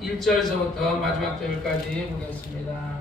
1절서부터 마지막 절까지 보겠습니다.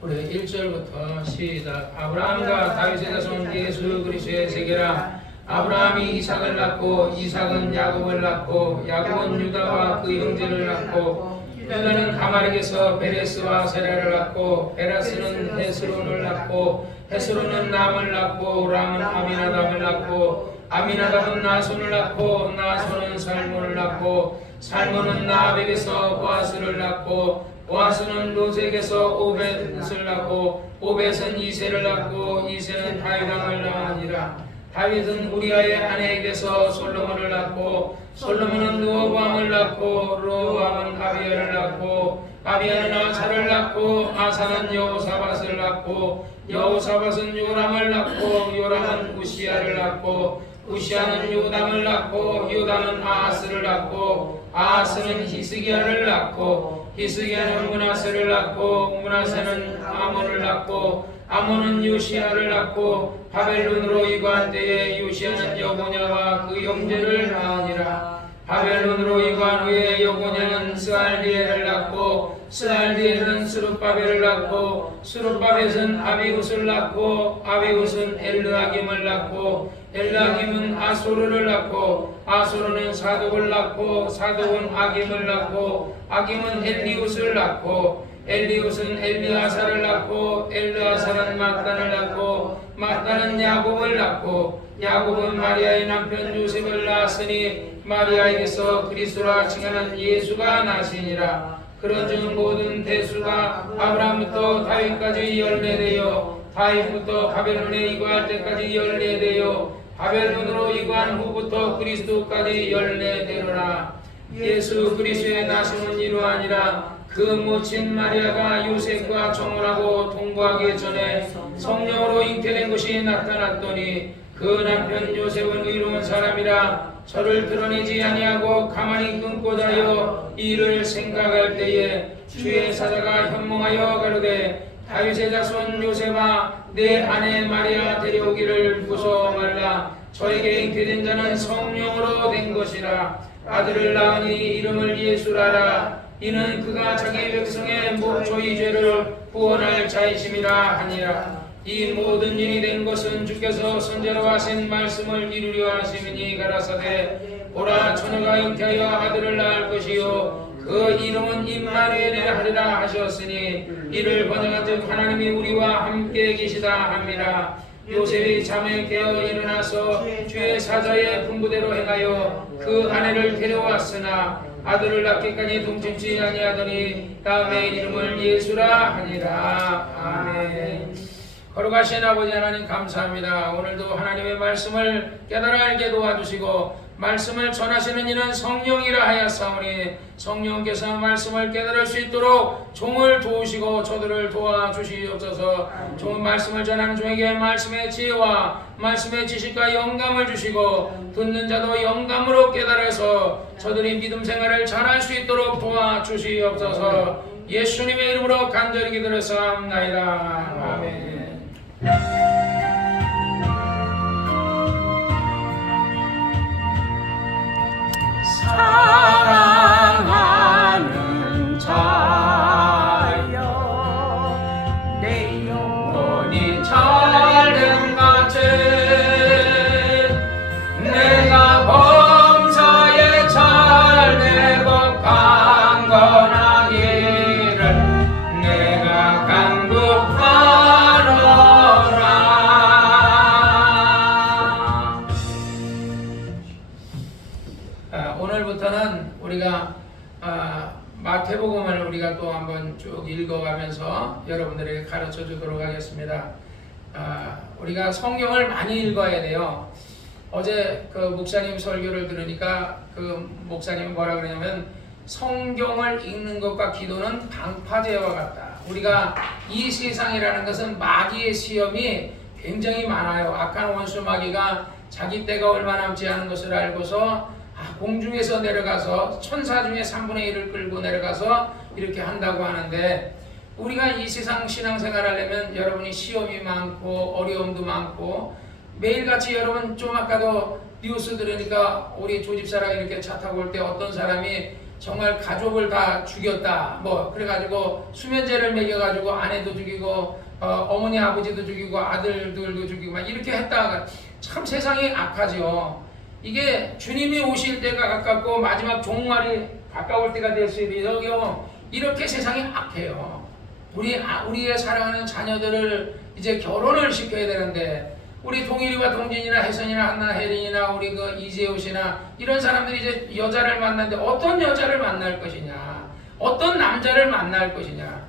우리 1절부터 시작. 아브라함과 다윗의 자손 예수 그리스도의 세계라. 아브라함이 이삭을 낳고 이삭은 야곱을 낳고 야곱은 유다와 그 형제를 낳고 유다는 다말에게서 베레스와 세라를 낳고 베라스는 헤스론을 낳고 헤스론은 람을 낳고 람은 아미나답을 낳고 아미나답은 나손을 낳고 나손은 살몬을 낳고 살몬은 나압에게서 보아스를 낳고 보아스는 롯에게서 오벳을 낳고 오벳은 이새를 낳고 이새는 다윗 왕을 낳으니라. 다윗은 우리아의 아내에게서 솔로몬을 낳고 솔로몬은 르호보암을 낳고 르호보암은 아비야를 낳고 아비야는 아사를 낳고 아사는 여호사밧을 낳고 여호사밧은 요람을 낳고 요람은 우시야를 낳고 우시야는 요담을 낳고 요담은 아하스를 낳고 아하스는 히스기야를 낳고 히스기야는 므낫세를 낳고 므낫세는 아몬을 낳고 아몬은 요시야를 낳고 바벨론으로 이관한 때에 요시야는 여고냐와 그 형제를 낳으니라. 바벨론으로 이관 후에 여고냐는 스알디엘을 낳고 스알디엘은 스룹바벨을 낳고 스룹바벨은 아비웃을 낳고 아비웃은 엘르아김을 낳고 엘르아김은 아소르를 낳고 아소르는 사독을 낳고 사독은 아김을 낳고 아김은 엘리웃을 낳고 엘리웃은 엘리아사를 낳고 엘리아사는 mat단을 낳고 mat단은 야곱을 낳고 야곱은 마리아의 남편 요셉을 낳았으니 마리아에게서 그리스도라 칭하는 예수가 나시니라. 그런즉 모든 대수가 아브라함부터 다윗까지 열례되어 다윗부터 바벨론에 이거할 때까지 열례되어 바벨론으로 이거한 후부터 그리스도까지 열례되노라. 예수 그리스도의 나심은 이러하니라. 그 모친 마리아가 요셉과 정혼하고 동거하기 전에 성령으로 잉태된 것이 나타났더니 그 남편 요셉은 의로운 사람이라 저를 드러내지 아니하고 가만히 끊고 자여 이를 생각할 때에 주의 사자가 현몽하여 가로되 다윗의 자손 요셉아 내 아내 마리아 데려오기를 무서워 말라. 저에게 잉태된 자는 성령으로 된 것이라. 아들을 낳으니 이름을 예수라라. 이는 그가 자기 백성의 목조의 죄를 구원할 자이심이라 하니라. 이 모든 일이 된 것은 주께서 선제로 하신 말씀을 이루려 하심이니 가라사대 보라 처녀가 잉태하여 아들을 낳을 것이요 그 이름은 임마누엘이라 하리라 하셨으니 이를 번역한즉 하나님이 우리와 함께 계시다 함이라. 요셉이 잠에 깨어 일어나서 주의 사자의 분부대로 행하여 그 아내를 데려왔으나 아들을 낳기까지 동침치 아니하더니 다음에 이름을 예수라 하니라. 아멘. 거룩하신 아버지 하나님 감사합니다. 오늘도 하나님의 말씀을 깨달아 알게 도와주시고 말씀을 전하시는 이는 성령이라 하였사오니 성령께서 말씀을 깨달을 수 있도록 종을 도우시고 저들을 도와주시옵소서. 종은 말씀을 전하는 종에게 말씀의 지혜와 말씀의 지식과 영감을 주시고 듣는 자도 영감으로 깨달아서 저들이 믿음 생활을 잘할 수 있도록 도와주시옵소서. 예수님의 이름으로 간절히 기도했사옵나이다. 아멘. 사랑하는 자여 내 영혼이 잘된 같이 내가 범사에 잘되고 강건하기를 내가 간구하노라. 오늘부터는 우리가 마태복음을 우리가 또 한번 쭉 읽어가면서 여러분들에게 가르쳐 주도록 하겠습니다. 우리가 성경을 많이 읽어야 돼요. 어제 그 목사님 설교를 들으니까 그 목사님이 뭐라 그러냐면 성경을 읽는 것과 기도는 방파제와 같다. 우리가 이 세상이라는 것은 마귀의 시험이 굉장히 많아요. 악한 원수 마귀가 자기 때가 얼마 남지 않은 것을 알고서 공중에서 내려가서 천사 중에 3분의 1을 끌고 내려가서 이렇게 한다고 하는데, 우리가 이 세상 신앙생활 하려면 여러분이 시험이 많고 어려움도 많고, 매일같이 여러분 좀 아까도 뉴스 들으니까 우리 조집사랑 이렇게 차 타고 올 때 어떤 사람이 정말 가족을 다 죽였다 뭐 그래가지고 수면제를 먹여가지고 아내도 죽이고 어머니 아버지도 죽이고 아들들도 죽이고 막 이렇게 했다가, 참 세상이 악하죠. 이게 주님이 오실 때가 가깝고 마지막 종말이 가까울 때가 됐어요. 이렇게 세상이 악해요. 우리의 사랑하는 자녀들을 이제 결혼을 시켜야 되는데, 우리 동일이와 동진이나 혜선이나 한나 혜린이나 우리 그 이재호 씨나 이런 사람들이 이제 여자를 만나는데 어떤 여자를 만날 것이냐, 어떤 남자를 만날 것이냐.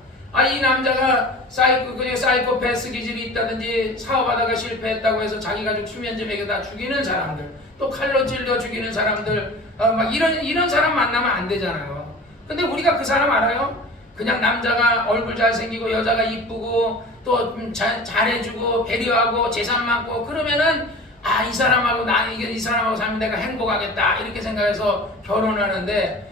이 남자가 사이코패스 기질이 있다든지 사업하다가 실패했다고 해서 자기 가족 수면제 먹여다 죽이는 사람들, 또 칼로 찔러 죽이는 사람들, 막 이런 사람 만나면 안 되잖아요. 근데 우리가 그 사람 알아요? 그냥 남자가 얼굴 잘생기고 여자가 이쁘고 또 잘해주고 배려하고 재산 많고 그러면은 이 사람하고 이 사람하고 살면 내가 행복하겠다 이렇게 생각해서 결혼하는데,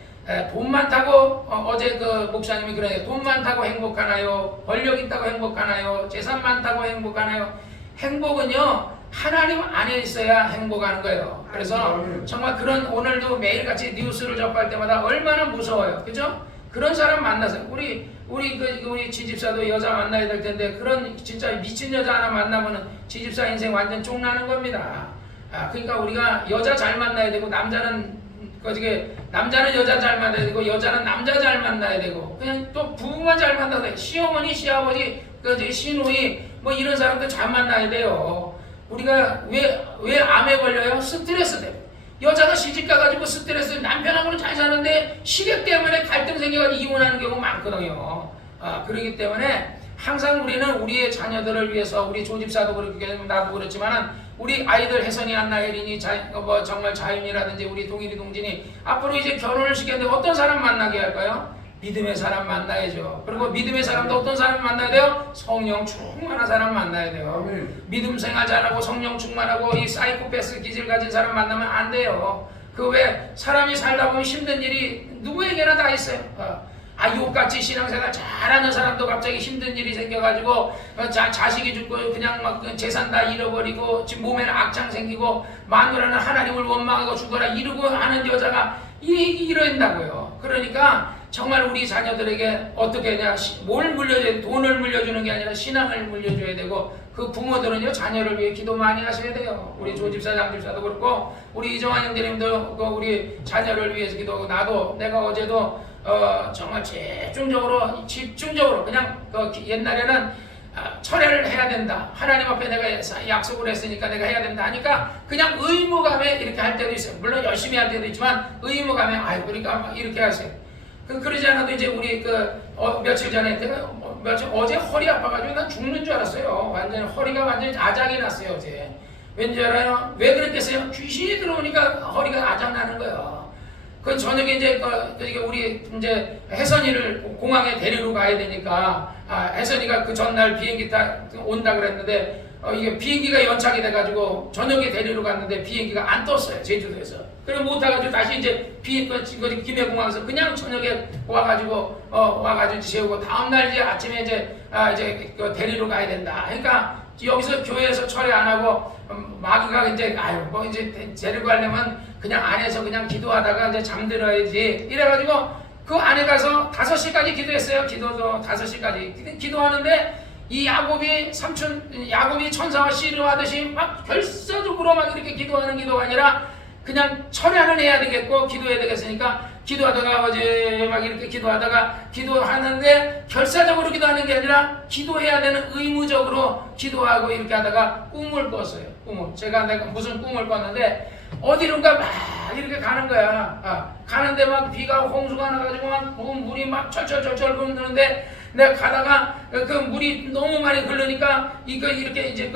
돈 많다고 어제 그 목사님이 그러네요. 돈 많다고 행복하나요? 권력 있다고 행복하나요? 재산 많다고 행복하나요? 행복은요 하나님 안에 있어야 행복하는 거예요. 그래서 정말 그런, 오늘도 매일같이 뉴스를 접할 때마다 얼마나 무서워요, 그죠? 그런 사람 만나서 우리 지집사도 여자 만나야 될 텐데, 그런 진짜 미친 여자 하나 만나면은 지집사 인생 완전 쫑나는 겁니다. 그러니까 우리가 여자 잘 만나야 되고, 남자는 여자 잘 만나야 되고, 여자는 남자 잘 만나야 되고, 그냥 또 부부만 잘 만나야 돼. 시어머니, 시아버지, 시누이 뭐 이런 사람들 잘 만나야 돼요. 우리가 왜 암에 걸려요? 스트레스 때문에. 여자가 시집 가가지고 스트레스, 남편하고는 잘 사는데 시댁 때문에 갈등 생겨가지고 이혼하는 경우가 많거든요. 그렇기 때문에 항상 우리는 우리의 자녀들을 위해서, 우리 조집사도 그렇게 나도 그렇지만 우리 아이들 혜선이, 한나, 혜린이, 정말 자윤이라든지 우리 동일이, 동진이 앞으로 이제 결혼을 시켰는데 어떤 사람 만나게 할까요? 믿음의 사람 만나야죠. 그리고 믿음의 사람도 어떤 사람 만나야 돼요? 성령 충만한 사람 만나야 돼요. 믿음 생활 잘하고 성령 충만하고 이 사이코패스 기질 가진 사람 만나면 안 돼요. 그 왜 사람이 살다 보면 힘든 일이 누구에게나 다 있어요. 욕같이 신앙생활 잘하는 사람도 갑자기 힘든 일이 생겨가지고 자식이 죽고 그냥 막 재산 다 잃어버리고 지금 몸에는 악창 생기고 마누라는 하나님을 원망하고 죽어라 이러고 하는 여자가 이런다고요. 그러니까 정말 우리 자녀들에게 어떻게 하냐, 뭘 물려줘야, 돈을 물려주는 게 아니라 신앙을 물려줘야 되고, 그 부모들은요 자녀를 위해 기도 많이 하셔야 돼요. 우리 조집사, 장집사도 그렇고 우리 이정환 형제님도 우리 자녀를 위해서 기도하고, 내가 어제도 정말 집중적으로 그냥 옛날에는 철회를 해야 된다, 하나님 앞에 내가 약속을 했으니까 내가 해야 된다 하니까 그냥 의무감에 이렇게 할 때도 있어요. 물론 열심히 할 때도 있지만 의무감에 그러니까 이렇게 하세요. 그러지 않아도 이제 우리 며칠 전에 어제 허리 아파가지고 난 죽는 줄 알았어요. 완전 허리가 완전히 아작이 났어요 어제. 왠지 알아요? 왜 그랬겠어요? 귀신이 들어오니까 허리가 아작 나는 거예요. 그 저녁에 이제 우리 이제 혜선이를 공항에 데리러 가야 되니까 혜선이가 그 전날 비행기 온다 그랬는데 이게 비행기가 연착이 돼가지고 저녁에 데리러 갔는데 비행기가 안 떴어요 제주도에서. 그래 못 타가지고 다시 이제 김해공항에서 그냥 저녁에 와가지고 재우고 다음날 이제 아침에 이제 데리러 가야 된다. 그러니까 여기서 교회에서 철회 안 하고 마귀가 이제 이제 데리고 가려면 그냥 안에서 그냥 기도하다가 이제 잠들어야지 이래가지고 그 안에 가서 5시까지 기도했어요. 기도도 5시까지 기도하는데 이 야곱이 천사와 씨름하듯이 막 결사적으로 막 이렇게 기도하는 기도가 아니라 그냥 철야는 해야 되겠고 기도해야 되겠으니까 기도하다가 어제 막 이렇게 기도하는데 결사적으로 기도하는 게 아니라 기도해야 되는 의무적으로 기도하고 이렇게 하다가 꿈을 꿨어요. 내가 무슨 꿈을 꿨는데 어디론가 막 이렇게 가는 거야. 가는데 막 비가 홍수가 나가지고 막 물이 막 철철철철 흐르는데 내가 가다가 그 물이 너무 많이 흐르니까 이렇게 이제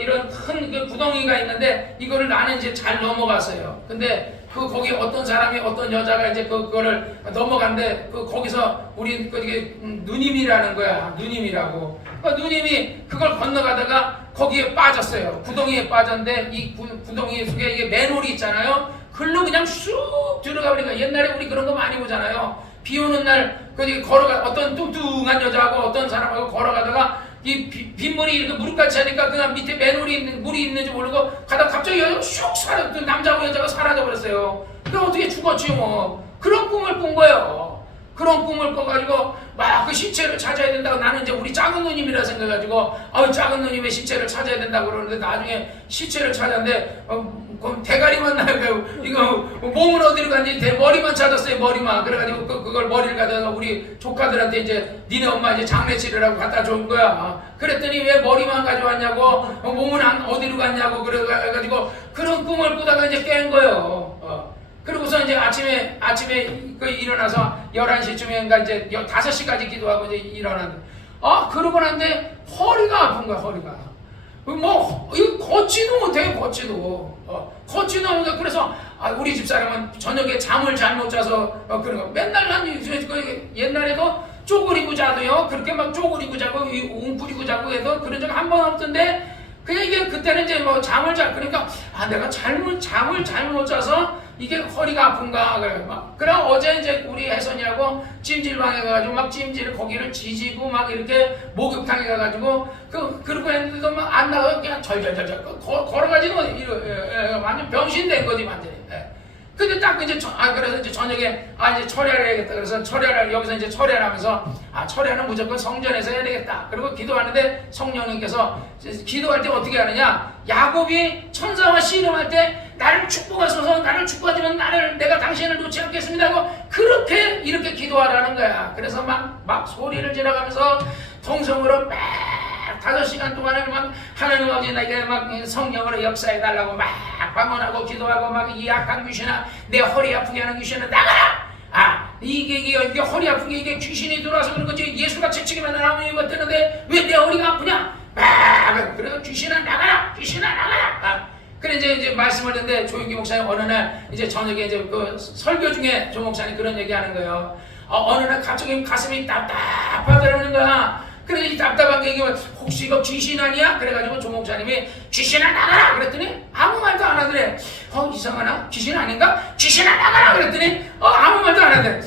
이런 큰 구덩이가 있는데 이거를 나는 이제 잘 넘어갔어요. 근데 거기 어떤 사람이 어떤 여자가 이제 그거를 넘어간데 거기서 우리 이게 누님이라는 거야. 누님이라고. 누님이 그걸 건너가다가 거기에 빠졌어요. 구덩이에 빠졌는데 이 구덩이 속에 이게 맨홀이 있잖아요. 글로 그냥 쑥 들어가 버리니까 옛날에 우리 그런 거 많이 보잖아요. 비 오는 날 거기 걸어가 어떤 뚱뚱한 여자하고 어떤 사람하고 걸어가다가 이 빗물이 이렇게 무릎같이 하니까 그냥 밑에 맨홀이 있는 물이 있는지 모르고 가다가 갑자기 여자가 슉 사라져 남자하고 여자가 사라져 버렸어요. 그럼 어떻게 죽었지 뭐. 그런 꿈을 꾼 거예요. 그런 꿈을 꿔가지고 막 그 시체를 찾아야 된다고 나는 이제 우리 작은 누님이라 생각해가지고 작은 누님의 시체를 찾아야 된다고 그러는데 나중에 시체를 찾았는데 그럼 대가리만 나요. 이거 몸은 어디로 갔니? 머리만 찾았어요. 머리만. 그래가지고 그걸 머리를 가져다가 우리 조카들한테 이제 니네 엄마 이제 장례치르라고 갖다 준 거야. 그랬더니 왜 머리만 가져왔냐고 몸은 어디로 갔냐고 그래가지고 그런 꿈을 꾸다가 이제 깬 거예요. 그리고서 이제 아침에 그 일어나서 11시쯤인가 이제 5시까지 기도하고 이제 일어났는데 그러고 났는데 허리가 아픈 거야. 허리가 이거 걷지도 못해요. 걷지도 못해. 그래서 우리 집사람은 저녁에 잠을 잘못 자서 그런 거 맨날 옛날에도 쪼그리고 자도요. 그렇게 막 쪼그리고 자고 웅크리고 자고 해도 그런 적 한 번 없던데 그냥 이게 그때는 이제 뭐 잠을 그러니까 내가 잠을 잘못 자서 이게 허리가 아픈가 그래 어제 이제 우리 혜선이하고 찜질방에 가가지고 막 찜질 거기를 지지고 막 이렇게 목욕탕에 가가지고 그러고 했는데도 막 안 나가 그냥 절절절절 걸어가지고 완전 병신된 거지 완전히. 근데 딱 이제 그래서 이제 저녁에 이제 철야를 해야겠다. 그래서 철야를 여기서 이제 철야를 하면서 철야는 무조건 성전에서 해야 되겠다. 그리고 기도하는데 성령님께서 기도할 때 어떻게 하느냐? 야곱이 천사와 씨름할 때 나를 축복하소서, 나를 축복하지만 내가 당신을 놓지 않겠습니다 하고 그렇게 이렇게 기도하라는 거야. 그래서 막 소리를 지르면서 통성으로 막 5시간 동안을 막 하나님 아버지 나에게 막 성령으로 역사해 달라고 막 방언하고 기도하고 막 이 악한 귀신아 내 허리 아프게 하는 귀신아 나가라. 이게 허리 아픈 게 이게 귀신이 들어와서 그런 거지. 예수가 채찍이면 나오면 이거 뜨는데 왜 내 허리가 아프냐? 그래 귀신아 나가라. 그래 이제 말씀을 듣는데 조용기 목사님 어느 날 이제 저녁에 이제 그 설교 중에 조 목사님 그런 얘기하는 거예요. 어느 날 갑자기 가슴이 답답하다는 거야. 그래서 이 답답한 게 얘기하면 혹시 이거 귀신 아니야? 그래가지고 조 목사님이 귀신아 나가라 그랬더니 아무 말도 안 하더래. 이상하나? 귀신 아닌가? 귀신아 나가라 그랬더니 아무 말도 안 하더래.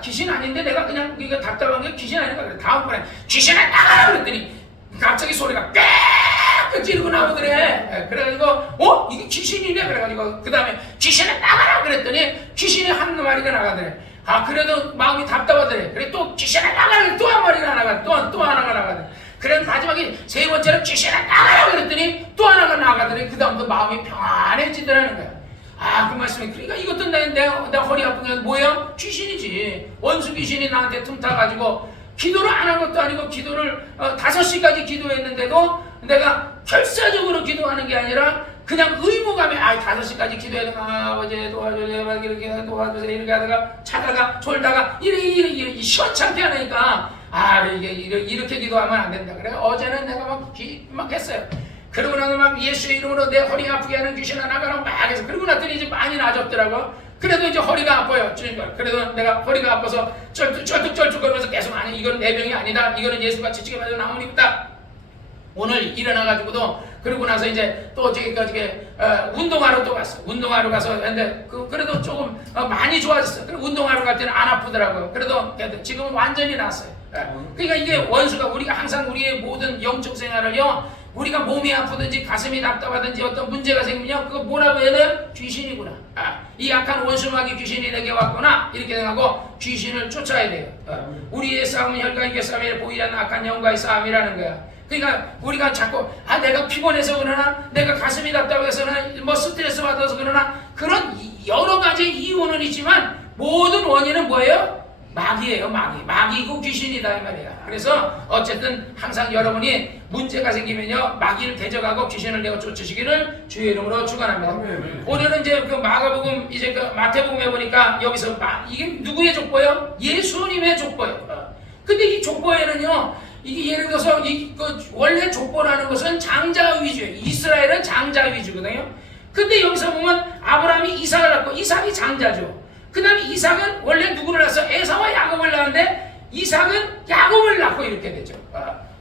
귀신 아닌데 내가 그냥 이거 답답한 게 귀신 아닌가? 그래 다음번에 귀신아 나가라 그랬더니 갑자기 소리가 꽥 찌르고 나오더래. 그래가지고 이게 귀신이네. 그래가지고 그 다음에 귀신아 나가라 그랬더니 귀신이 한 마리가 나가더래. 그래도 마음이 답답하더래. 그래 또 귀신아 나가라 또 한 마리가 나가 또 하나가 나가더래. 그래 마지막에 세 번째로 귀신아 나가라 그랬더니 또 하나가 나가더래. 그 다음부터 마음이 평안해지더라는 거야. 그 말씀이 그러니까 이것도 내 허리 아픈 게 뭐야? 귀신이지. 원수 귀신이 나한테 틈타가지고 기도를 안 한 것도 아니고 기도를 5시까지 기도했는데도 내가 결사적으로 기도하는 게 아니라 그냥 의무감에 5시까지 기도해야 돼. 아버지 도와주세요. 이렇게 도와주세요. 이렇게 하다가 차다가 졸다가 이렇게 시원찮게 하니까 이렇게 기도하면 안 된다. 그래 어제는 내가 막 했어요. 그러고 나서 막 예수의 이름으로 내 허리 아프게 하는 귀신아 나가라 막 해서 그러고 났더니 이제 많이 나아졌더라고. 그래도 이제 허리가 아파요. 그래도 내가 허리가 아파서 쩔뚝쩔뚝거리면서 계속 이건 내 병이 아니다. 이거는 예수가 지치게 맞아 나오니까 오늘 일어나가지고도 그러고 나서 이제 또 운동하러 또 갔어. 운동하러 가서 근데 그래도 조금 많이 좋아졌어. 그리고 운동하러 갈 때는 안 아프더라고요. 그래도 지금은 완전히 나았어요. 그러니까 이게 원수가 우리가 항상 우리의 모든 영적 생활을요. 우리가 몸이 아프든지 가슴이 답답하든지 어떤 문제가 생기면 그거 뭐라고 해야 돼요? 귀신이구나. 이 약한 원수마귀 귀신이 내게 왔구나. 이렇게 생각하고 귀신을 쫓아야 돼요. 우리의 싸움은 혈과 육의 싸움이 보이지 않는 악한 영과의 싸움이라는 거야. 그러니까 우리가 자꾸 내가 피곤해서 그러나 내가 가슴이 답답해서 그러나 뭐 스트레스 받아서 그러나 그런 여러 가지 이유는 있지만 모든 원인은 뭐예요? 마귀예요. 마귀고 귀신이다 이 말이야. 그래서 어쨌든 항상 여러분이 문제가 생기면요 마귀를 대적하고 귀신을 내어 쫓으시기를 주의 이름으로 축원합니다. 오늘은 이제 그 마가복음 이제 그 마태복음에 보니까 여기서 이게 누구의 족보예요? 예수님의 족보예요. 근데 이 족보에는요 이게 예를 들어서 원래 족보라는 것은 장자 위주예요. 이스라엘은 장자 위주거든요. 근데 여기서 보면 아브라함이 이삭을 낳고 이삭이 장자죠. 그 다음에 이삭은 원래 누구를 낳았어? 에사와 야곱을 낳았는데 이삭은 야곱을 낳고 이렇게 되죠.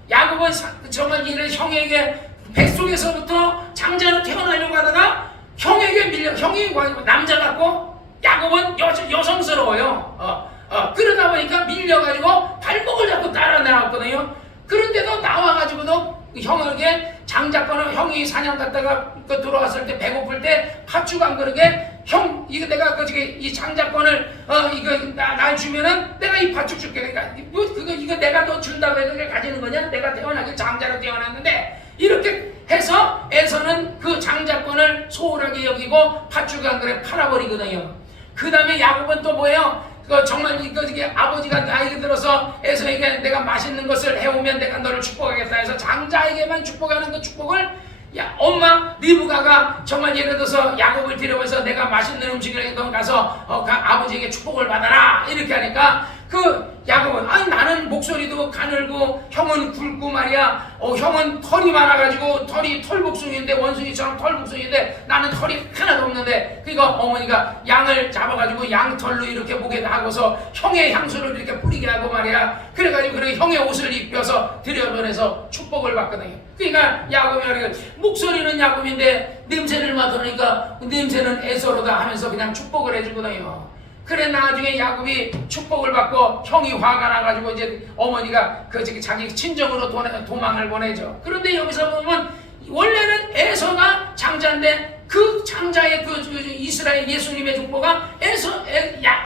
야곱은 정말 이를 형에게 뱃속에서부터 장자로 태어나려고 하다가 형에게 밀려, 형이 남자 같고 야곱은 여성스러워요. 그러다 보니까 밀려가지고 발목을 잡고 따라 나왔거든요. 그런데도 나와가지고도 형에게 장자권을, 형이 사냥 갔다가 들어왔을 때 배고플 때 팥죽 안 그러게, 형 이거 내가 이 장자권을 이거 날 주면은 내가 이 팥죽 줄게. 그러니까 이거 내가 너 준다고 해서 가지는 거냐? 내가 태어나기 장자로 태어났는데, 이렇게 해서 에서는 그 장자권을 소홀하게 여기고 팥죽 안 그래 팔아버리거든요. 그 다음에 야곱은 또 뭐예요? 정말 이게 아버지가 나이가 들어서 에서에게 내가 맛있는 것을 해오면 내가 너를 축복하겠다 해서 장자에게만 축복하는 그 축복을, 야 엄마 리브가가 정말 예를 들어서 야곱을 데려와서 내가 맛있는 음식을 너 가서 아버지에게 축복을 받아라 이렇게 하니까 그 야곱은 아니 나는 목소리도 가늘고 형은 굵고 말이야, 형은 털이 많아가지고 털복숭이인데 원숭이처럼 털복숭이인데 나는 털이 하나도 없는데, 그러니까 어머니가 양을 잡아가지고 양털로 이렇게 목에다 하고서 형의 향수를 이렇게 뿌리게 하고 말이야, 그래가지고 그래 형의 옷을 입혀서 들여보내서 축복을 받거든요. 그러니까 야곱이 목소리는 야곱인데 냄새를 맡으니까 냄새는 에서로다 하면서 그냥 축복을 해주거든요. 그래 나중에 야곱이 축복을 받고 형이 화가 나가지고 이제 어머니가 자기 친정으로 도망을 보내죠. 그런데 여기서 보면 원래는 에서가 장자인데 그 장자의 그 이스라엘 예수님의 족보가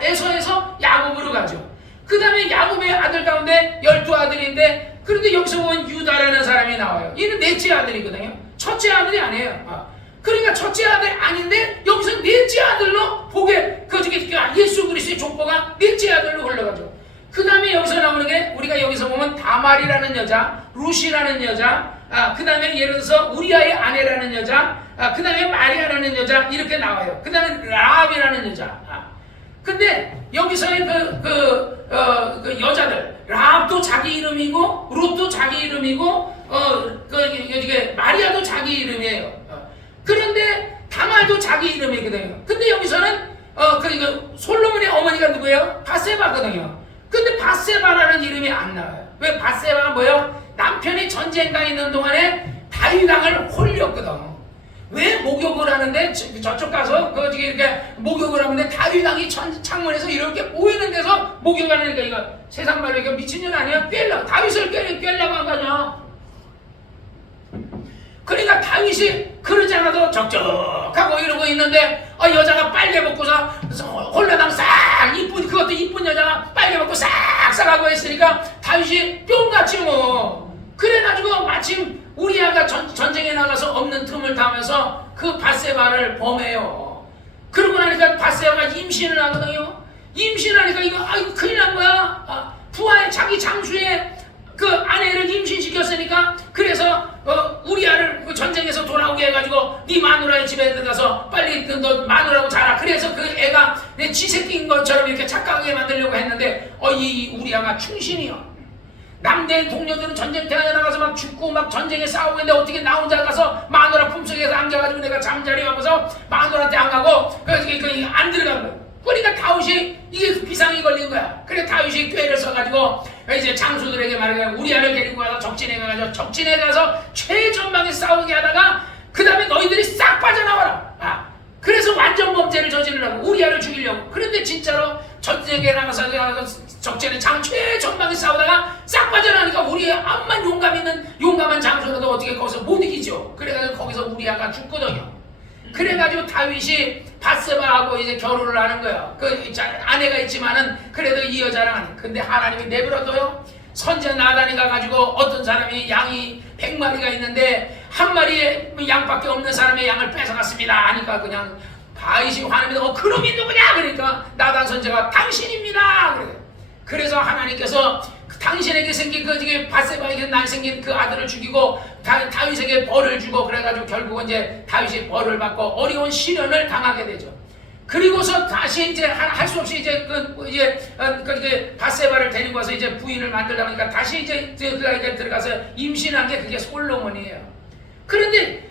에서에서 야곱으로 가죠. 그 다음에 야곱의 아들 가운데 12아들인데, 그런데 여기서 보면 유다라는 사람이 나와요. 얘는 넷째 아들이거든요. 첫째 아들이 아니에요. 그러니까 첫째 아들 아닌데 여기서 넷째 아들로 복에 예수 그리스도의 족보가 넷째 아들로 흘러가죠. 그 다음에 여기서 나오는 게 우리가 여기서 보면 다말이라는 여자, 루시라는 여자, 그 다음에 예를 들어서 우리아의 아내라는 여자, 그 다음에 마리아라는 여자 이렇게 나와요. 그 다음에 라합이라는 여자. 근데 여기서의 그 여자들, 라합도 자기 이름이고 룻도 자기 이름이고 마리아도 자기 이름이에요. 그런데 다말도 자기 이름이거든요. 근데 여기서는 솔로몬의 어머니가 누구예요? 바세바거든요. 근데 바세바라는 이름이 안 나와요. 왜? 바세바가 뭐예요? 남편이 전쟁 가 있는 동안에 다윗 왕을 홀렸거든. 왜 목욕을 하는데 저쪽 가서 이렇게 목욕을 하는데 다윗 왕이 창문에서 이렇게 보이는 데서 목욕을 하니까 이거 세상 말로 이거 미친년 아니야? 다윗을 꿰려고 한 거냐? 그러니까 다윗이 그러지 않아도 적적하고 이러고 있는데 여자가 빨개 벗고서 홀라당 싹 그것도 이쁜 여자가 빨개 벗고 싹싹 하고 있으니까 다윗이 뿅같이 뭐 그래가지고 마침 우리아가 전쟁에 나가서 없는 틈을 타면서 그 바세바를 범해요. 그러고 나니까 바세바가 임신을 하거든요. 임신하니까 이거 큰일 난 거야. 부하의 자기 장수의 그 아내를 임신시켰으니까, 그래서 우리아를 그 전쟁에서 돌아오게 해가지고 네 마누라의 집에 들어가서 빨리 너 마누라하고 자라. 그래서 그 애가 내 쥐새끼인 것처럼 이렇게 착각하게 만들려고 했는데 이 우리아가 충신이요. 남대의 동료들은 전쟁터에 나가서 막 죽고 막 전쟁에 싸우고 있는데 어떻게 나 혼자 가서 마누라 품속에서 앉아가지고 내가 잠자리 하면서 마누라한테 안 가고 안 들어간 거야. 그러니까 다윗이 이게 비상이 걸린 거야. 그래 다윗이 꾀를 써가지고 이제 장수들에게 말하면 우리아를 데리고 가서 적진에 가서 최전방에 싸우게 하다가 그 다음에 너희들이 싹 빠져나와라. 그래서 완전 범죄를 저지르려고 우리아를 죽이려고. 그런데 진짜로 전쟁에 나가서 적진에 최전방에 싸우다가 싹 빠져나가니까 우리아 암만 용감한 장수라도 어떻게 거기서 못 이기죠. 그래가지고 거기서 우리아가 죽거든요. 그래가지고 다윗이 바세바하고 이제 결혼을 하는 거예요. 아내가 있지만은 그래도 이 여자랑. 근데 하나님이 내버려둬요. 선제 나단이 가가지고 어떤 사람이 양이 100마리가 있는데 한 마리의 양밖에 없는 사람의 양을 뺏어갔습니다 하니까 그냥 다윗이 화내면서 그놈이 누구냐? 그러니까 나단 선제가 당신입니다. 그래서 하나님께서 당신에게 생긴 바세바에게 날 생긴 그 아들을 죽이고 다윗에게 벌을 주고, 그래가지고 결국은 이제 다윗이 벌을 받고 어려운 시련을 당하게 되죠. 그리고서 다시 이제 할 수 없이 이제 바세바를 데리고 와서 이제 부인을 만들다 보니까 다시 이제 들어가서 임신한 게 그게 솔로몬이에요. 그런데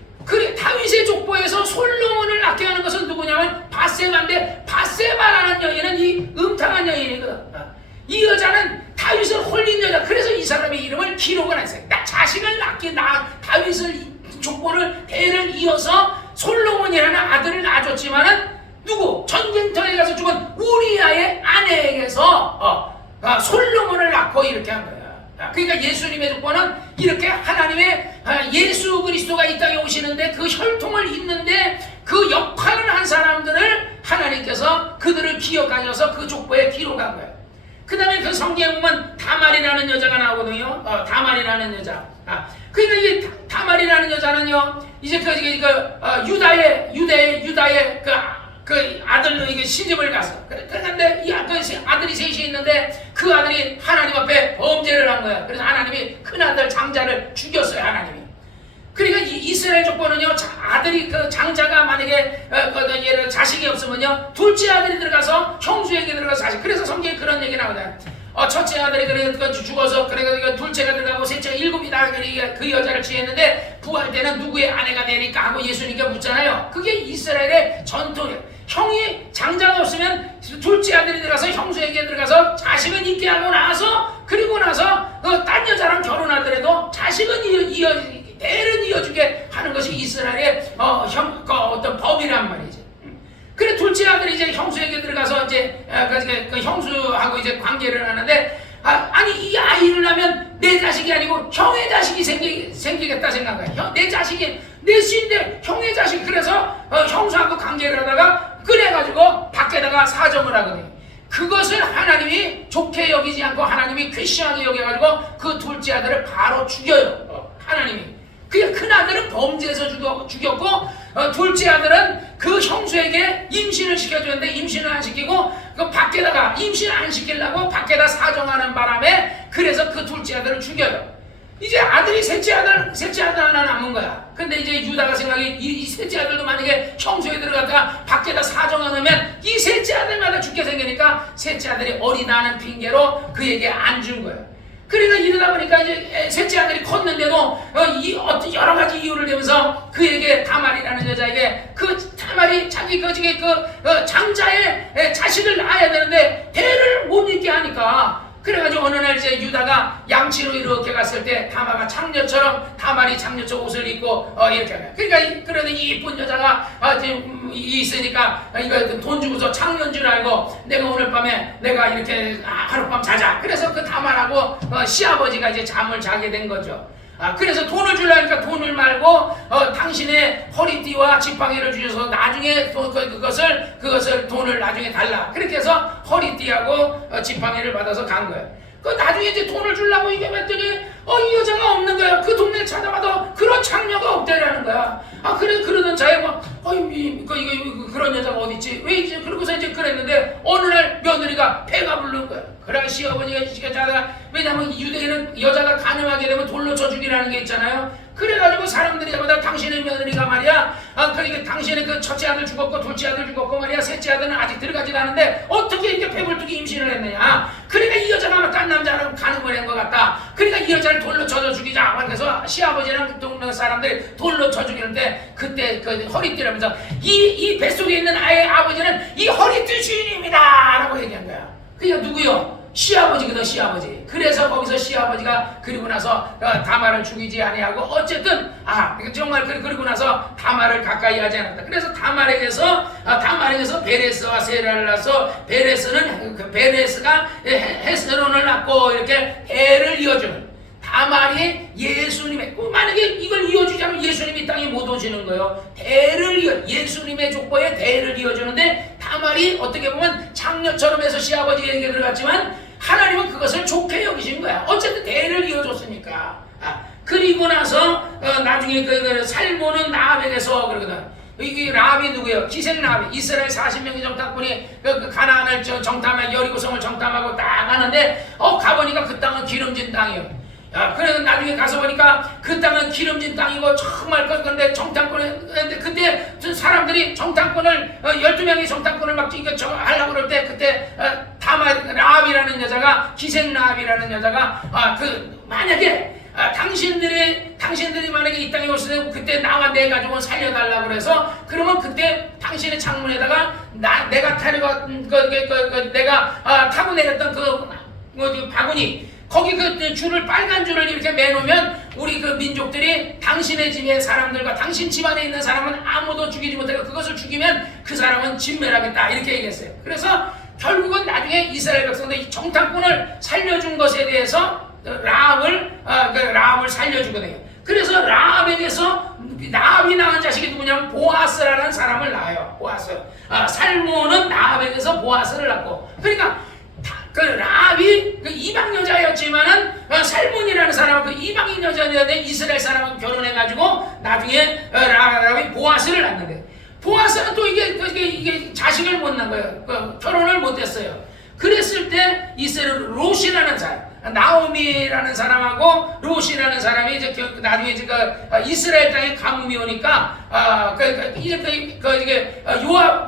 다윗의 족보에서 솔로몬을 낳게 하는 것은 누구냐면 바세바인데, 바세바라는 여인은 이 음탕한 여인이거든. 이 여자는 다윗을 홀린 여자. 그래서 이 사람의 이름을 기록을 했어요. 자신을 낳게 다윗을 족보를 대를 이어서 솔로몬이라는 아들을 낳아줬지만은 누구? 전쟁터에 가서 죽은 우리아의 아내에게서 솔로몬을 낳고 이렇게 한 거야. 그러니까 예수님의 조건은 이렇게 하나님의 예수 그리스도가 이 땅에 오시는데 그 혈통을 잇는데 그 역할을 한 사람들을 하나님께서 그들을 기억하셔서 그 족보에 기록한 거예요. 그 다음에 그 성경에 보면 다말이라는 여자가 나오거든요. 다말이라는 여자. 그러니까 이 다말이라는 여자는요, 이제 유다의 그 아들에게 시집을 가서 그런데 이 아들이 셋이 있는데 그 아들이 하나님 앞에 범죄를 한 거야. 그래서 하나님이 큰 아들 장자를 죽였어요. 하나님이. 그러니까 이스라엘 족보는요, 아들이 그 장자가 만약에 자식이 없으면요, 둘째 아들이 들어가서 형수에게 들어가서 자식. 그래서 성경에 그런 얘기 나오잖아요. 첫째 아들이 죽어서 그래가 둘째가 들어가고 셋째가 일곱이다. 그 여자를 취했는데 부활 때는 누구의 아내가 되니까 하고 예수님께 묻잖아요. 그게 이스라엘의 전통이에요. 형이 장자가 없으면 둘째 아들이 들어가서 형수에게 들어가서 자식은 있게 하고 나서 그리고 나서 딴 여자랑 결혼하더라도 자식은 대를 이어주게 하는 것이 이스라엘의 어떤 법이란 말이지. 그래 둘째 아들이 이제 형수에게 들어가서 이제 그 형수하고 이제 관계를 하는데 아니 이 아이를 낳으면 내 자식이 아니고 형의 자식이 생기겠다 생각해. 내 자식이 내 씨인데 형의 자식. 그래서 형수하고 관계를 하다가 그래가지고 밖에다가 사정을 하거든요. 그것을 하나님이 좋게 여기지 않고 하나님이 괘씸하게 여겨가지고 그 둘째 아들을 바로 죽여요. 하나님이. 그 큰 아들은 범죄에서 죽였고 둘째 아들은 그 형수에게 임신을 시켜주는데 임신을 안 시키고 그 밖에다가 임신 안 시키려고 밖에다 사정하는 바람에 그래서 그 둘째 아들을 죽여요. 이제 아들이 셋째 아들 하나 남은 거야. 근데 이제 유다가 생각이 이 셋째 아들도 만약에 형수에 들어갔다가 밖에다 사정하면 이 셋째 아들마다 죽게 생기니까 셋째 아들이 어리다는 핑계로 그에게 안 준 거예요. 그러니까 이러다 보니까 이제 셋째 아들이 컸는데도 어떤 여러 가지 이유를 대면서 그에게 다말이라는 여자에게 그 다말이 자기 장자의 자식을 낳아야 되는데 대를 못 잇게 하니까 그래가지고 어느 날 이제 유다가 양치로 이렇게 갔을 때 다말이 장녀처럼 옷을 입고 이렇게 하면 그러니까 그래도 이 이쁜 여자가 있으니까 이거 돈 주고서 창녀인 줄 알고 내가 오늘 밤에 내가 이렇게 하룻밤 자자. 그래서 그 다말하고 시아버지가 이제 잠을 자게 된 거죠. 그래서 돈을 주려니까 돈을 말고 당신의 허리띠와 지팡이를 주셔서 나중에 그것을 돈을 나중에 달라. 그렇게 해서 허리띠하고 지팡이를 받아서 간 거예요. 그 나중에 이제 돈을 주려고 이게 했더니 이 여자가 없는 거야. 그 동네를 찾아봐도 그런 장녀가 없대라는 거야. 그러던 자에 그런 여자가 어딨지? 왜 이제 그러고서 이제 그랬는데 어느 날 며느리가 배가 부른 거야. 그래 시어머니가 시켜자다가 왜냐면 유대인은 여자가 가늠하게 되면 돌로 쳐 죽이라는 게 있잖아요. 그래가지고 사람들이 보다 당신의 며느리가 말이야 그러니까 당신의 그 첫째 아들 죽었고 둘째 아들 죽었고 말이야 셋째 아들은 아직 들어가지도 않은데 어떻게 이렇게 배불뚝이 임신을 했느냐. 그러니까 이 여자가 딴 남자랑 가늠을 한 것 같다. 그러니까 이 여자를 돌로 쳐서 죽이자. 그래서 시아버지랑 동네 사람들이 돌로 쳐 죽이는데 그때 그 허리띠라면서 이 뱃속에 있는 아이의 아버지는 이 허리띠 주인입니다 라고 얘기한 거야. 그게 누구요? 시아버지거든. 시아버지. 그래서 거기서 시아버지가 그리고 나서 다말을 죽이지 아니하고 어쨌든 정말 그리고 나서 다말을 가까이 하지 않았다. 그래서 다말에게서 베레스와 세라를 낳아서 베레스가 헤스론을 낳고 이렇게 대를 이어주는 다말이 예수님의 만약에 이걸 이어주자면 예수님이 이 땅에 못 오시는 거예요. 예수님의 족보에 대를 이어주는데 다말이 어떻게 보면 장녀처럼 해서 시아버지에게 들어갔지만 하나님은 그것을 좋게 여기신 거야. 어쨌든 대를 이어줬으니까. 그리고 나서 나중에 그 살모는 라합에게서 그러거든. 이 라합이 누구예요? 기생 라합이. 이스라엘 40명의 정탐꾼이 가나안을 정탐하고 여리고성을 정탐하고 딱 가는데 가보니까 그 땅은 기름진 땅이에요. 그래서 나중에 가서 보니까 그 땅은 기름진 땅이고 정말 근데 그때 사람들이 정탐꾼을 12명의 정탐꾼을 막 하려고 그럴 때 그때 라합이라는 여자가 기생 라합이라는 여자가 만약에 당신들이 만약에 이 땅에 오실 때 그때 나와 내 가족은 살려달라고 그래서 그러면 그때 당신의 창문에다가 내가 타고 내렸던 그 바구니 거기 그 줄을 빨간 줄을 이렇게 매놓으면 우리 그 민족들이 당신의 집의 사람들과 당신 집안에 있는 사람은 아무도 죽이지 못하고 그것을 죽이면 그 사람은 진멸하겠다 이렇게 얘기했어요. 그래서 결국은 나중에 이스라엘 백성들 이 정탐꾼을 살려준 것에 대해서 라합을 살려주거든요. 그래서 라합이 낳은 자식이 누구냐면 보아스라는 사람을 낳아요. 보아스. 살몬은 라합에게서 보아스를 낳고. 그러니까 그 라합이 그 이방 여자였지만은 살몬이라는 사람은 그 이방인 여자였는데 이스라엘 사람하고 결혼해가지고 나중에 라합이 보아스를 낳는데, 보아스는 또 이게 자식을 못 낳은 거예요. 결혼을 못했어요. 그랬을 때 이스라엘 롯이라는 사람, 나오미라는 사람하고 롯이라는 사람이 이제 나중에 이제 이스라엘 땅에 가뭄이 오니까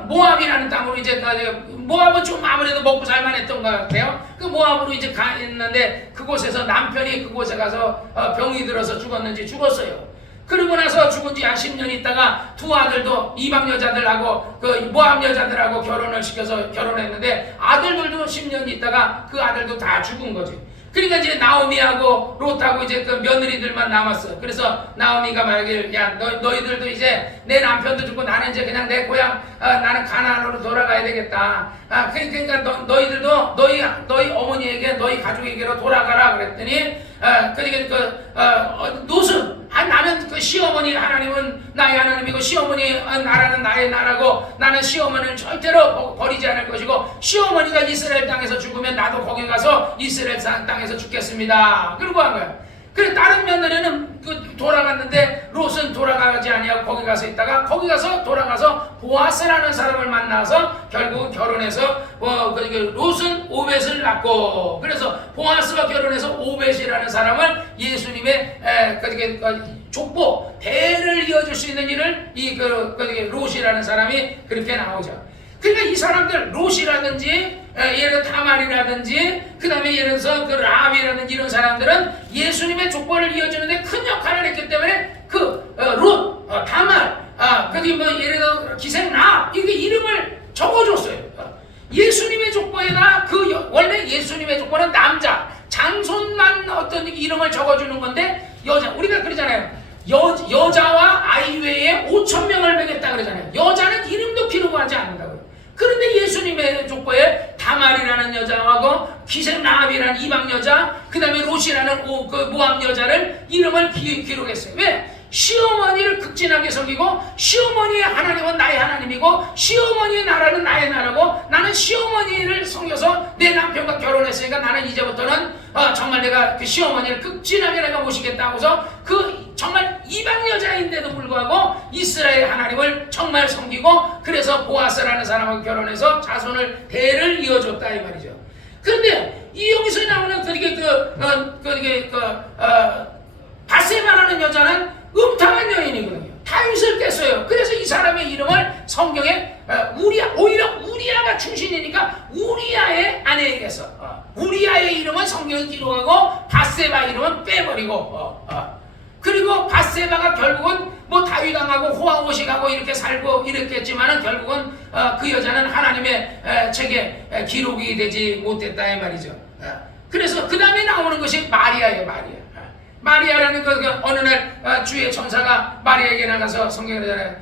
모압이라는 땅으로 이제 모압은 좀 아무래도 먹고 살만했던 것 같아요. 그 모압으로 이제 가 있는데 그곳에서 남편이 그곳에 가서 병이 들어서 죽었어요. 그러고 나서 죽은 지 한 10년 있다가 두 아들도 이방 여자들하고 그 모압 여자들하고 결혼을 시켜서 결혼했는데 아들들도 10년 있다가 그 아들도 다 죽은 거지. 그러니까 이제 나오미하고 롯하고 이제 그 며느리들만 남았어. 그래서 나오미가 말하길, 야, 너희들도 이제 내 남편도 죽고 나는 이제 그냥 내 고향, 나는 가나안으로 돌아가야 되겠다. 그러니까 너희들도 너희 어머니에게 너희 가족에게로 돌아가라 그랬더니, 롯은 나는 그 시어머니 하나님은 나의 하나님이고 시어머니 나라는 나의 나라고 나는 시어머니를 절대로 버리지 않을 것이고 시어머니가 이스라엘 땅에서 죽으면 나도 거기 가서 이스라엘 땅에서 죽겠습니다. 그러고 한 거야. 그래 다른 며느리는 돌아갔는데 롯은 돌아가지 아니하고 거기 가서 있다가 거기 가서 돌아가서 보아스라는 사람을 만나서 결국 결혼해서 롯은 오벳을 낳고, 그래서 보아스가 결혼해서 오벳이라는 사람을 예수님의 족보 대를 이어줄 수 있는 일을 롯이라는 사람이 그렇게 나오죠. 그러니까 이 사람들 롯이라든지 예를 들어 타말이라든지 그 다음에 예를 들어서 그 라합이라든지 이런 사람들은 예수님의 족보를 이어주는데 큰 역할을 했기 때문에 롯, 타말, 예를 들어 기생 라합 이렇게 이름을 적어줬어요. 예수님의 족보에다 원래 예수님의 족보는 남자 장손만 어떤 이름을 적어주는 건데 여자 우리가 그러잖아요. 여자와 아이 외에 5,000명을 먹였다 그러잖아요. 여자는 이름도 기록하지 않는다고요. 그런데 예수님의 족보에 다말이라는 여자하고 기생 라합이라는 이방 여자, 그 다음에 롯이라는 모압 여자를 이름을 기록했어요. 왜? 시어머니를 극진하게 섬기고 시어머니의 하나님은 나의 하나님이고 시어머니의 나라는 나의 나라고 나는 시어머니를 섬겨서 내 남편과 결혼했으니까 나는 이제부터는 정말 내가 그 시어머니를 극진하게 내가 모시겠다 하고서 정말 이방 여자인데도 불구하고 이스라엘 하나님을 정말 섬기고 그래서 보아스라는 사람하고 결혼해서 자손을 대를 이어줬다 이 말이죠. 그런데 이 여기서 나오는 바세바라는 여자는 음탕한 여인이거든요. 다윗을 깼어요. 그래서 이 사람의 이름을 성경에 오히려 우리아가 출신이니까 우리아의 아내에게서 우리아의 이름은 성경에 기록하고 바세바 이름은 빼버리고 그리고 바세바가 결국은 다윗왕하고 호화호식하고 이렇게 살고 이렇게 했지만은 결국은 그 여자는 하나님의 책에 기록이 되지 못했다 이 말이죠. 그래서 그 다음에 나오는 것이 마리아예요. 마리아라는 어느 날 주의 천사가 마리아에게 나가서 성경에 그러잖아요.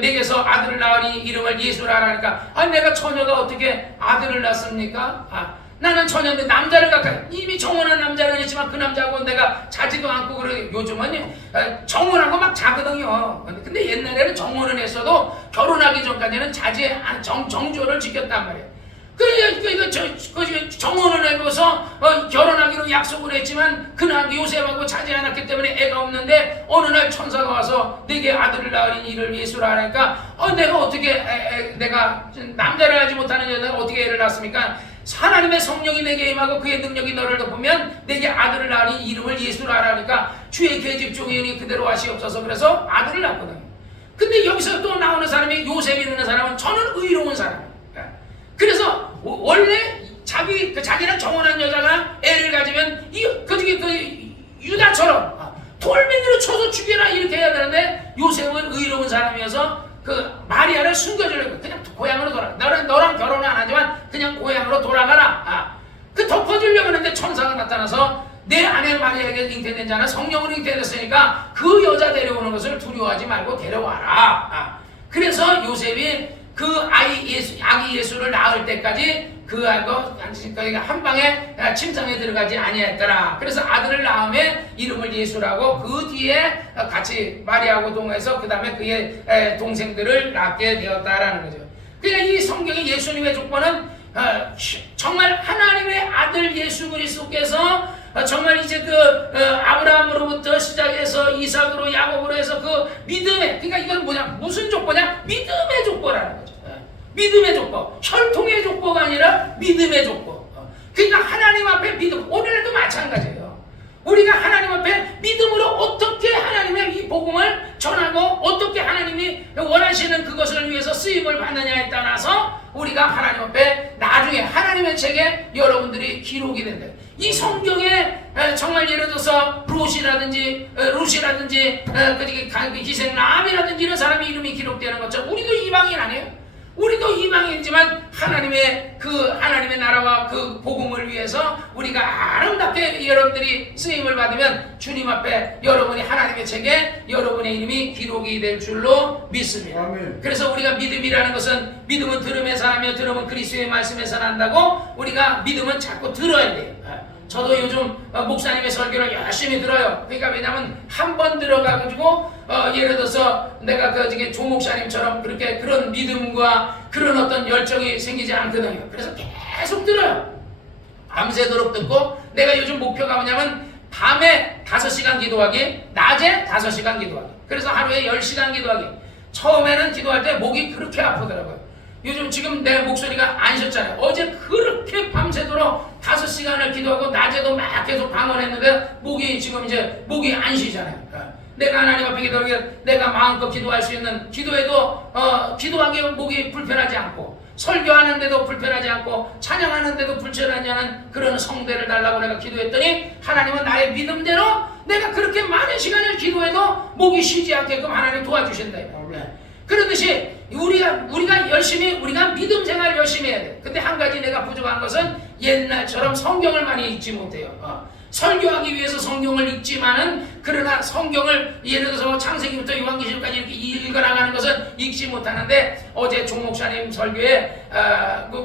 내게서 아들을 낳으니 이름을 예수라 하니까 내가 처녀가 어떻게 아들을 낳습니까? 나는 처녀인데 남자를 가까이 이미 정혼한 남자는 있지만 그 남자하고 내가 자지도 않고 그래. 요즘은 정혼하고 막 자거든요. 근데 옛날에는 정혼은 했어도 결혼하기 전까지는 정조를 지켰단 말이에요. 정혼을 해고서 결혼하기로 약속을 했지만 그날 요셉하고 자지 않았기 때문에 애가 없는데 어느 날 천사가 와서 내게 아들을 낳으니 이를 예수라 하니까 내가 어떻게 내가 남자를 하지 못하는 여자가 어떻게 애를 낳습니까? 하나님의 성령이 내게 임하고 그의 능력이 너를 덮으면 내게 아들을 낳으니 이름을 예수라 하니까 주의 계집 종이니 그대로 하시옵소서. 그래서 아들을 낳거든요. 근데 여기서 또 나오는 사람이 요셉이라는 사람은 저는 의로운 사람이에요. 그래서 원래 자기랑 정혼한 여자가 애를 가지면 유다처럼 돌멩이로 쳐서 죽여라 이렇게 해야 되는데 요셉은 의로운 사람이어서 마리아를 숨겨주려고 그냥 고향으로 돌아가. 너랑 결혼은 안 하지만 그냥 고향으로 돌아가라. 아내 마리아에게 잉태된 자는 성령으로 잉태됐으니까 그 여자 데려오는 것을 두려워하지 말고 데려와라. 그래서 요셉이 그 아기 예수를 낳을 때까지 그하고 한 방에 침상에 들어가지 아니했더라. 그래서 아들을 낳음에 이름을 예수라고 그 뒤에 같이 마리아하고 동행해서 그 다음에 그의 동생들을 낳게 되었다라는 거죠. 그러니까 이 성경의 예수님의 조건은 정말 하나님의 아들 예수 그리스도께서 정말 이제 아브라함으로부터 시작해서 이삭으로 야곱으로 해서 그 믿음의, 그러니까 이건 뭐냐, 무슨 조건이냐, 믿음의 조건이라는 거죠. 믿음의 조건, 혈통의 조건가 아니라 믿음의 조건. 그러니까 하나님 앞에 믿음, 오늘도 마찬가지예요. 우리가 하나님 앞에 믿음으로 어떻게 하나님의 이 복음을 전하고 어떻게 하나님이 원하시는 그것을 위해서 쓰임을 받느냐에 따라서 우리가 하나님 앞에 나중에 하나님의 책에 여러분들이 기록이 된다. 이 성경에 정말 예를 들어서 루시라든지 기생남이라든지 이런 사람의 이름이 기록되는 것처럼 우리도 이방인 아니에요? 우리도 이방인이지만 하나님의 나라와 그 복음을 위해서 우리가 아름답게 여러분들이 쓰임을 받으면 주님 앞에 여러분이 하나님의 책에 여러분의 이름이 기록이 될 줄로 믿습니다. 아멘. 그래서 우리가 믿음이라는 것은 믿음은 들음에서 나며 들음은 그리스도의 말씀에서 난다고 우리가 믿음은 자꾸 들어야 돼요. 저도 요즘 목사님의 설교를 열심히 들어요. 그러니까 왜냐하면 한 번 들어가가지고 예를 들어서 내가 조 목사님처럼 그렇게 그런 믿음과 그런 어떤 열정이 생기지 않거든요. 그래서 계속 들어요. 밤새도록 듣고 내가 요즘 목표가 뭐냐면 밤에 5시간 기도하기, 낮에 5시간 기도하기. 그래서 하루에 10시간 기도하기. 처음에는 기도할 때 목이 그렇게 아프더라고요. 요즘 지금 내 목소리가 안 쉬었잖아요. 어제 그렇게 밤새도록 5시간을 기도하고 낮에도 막 계속 방언했는데 목이 지금 이제 목이 안 쉬잖아요. 내가 하나님 앞에 기도하기에 내가 마음껏 기도할 수 있는 기도에도 기도하기에 목이 불편하지 않고 설교하는데도 불편하지 않고 찬양하는데도 불편하지 않은 그런 성대를 달라고 내가 기도했더니 하나님은 나의 믿음대로 내가 그렇게 많은 시간을 기도해도 목이 쉬지 않게끔 하나님 도와주신다. 그러듯이 우리가 열심히 우리가 믿음 생활 열심히 해야 돼. 근데 한 가지 내가 부족한 것은 옛날처럼 성경을 많이 읽지 못해요. 설교하기 위해서 성경을 읽지만은 그러나 성경을 예를 들어서 창세기부터 요한계시록까지 이렇게 읽어나가는 것은 읽지 못하는데 어제 종 목사님 설교에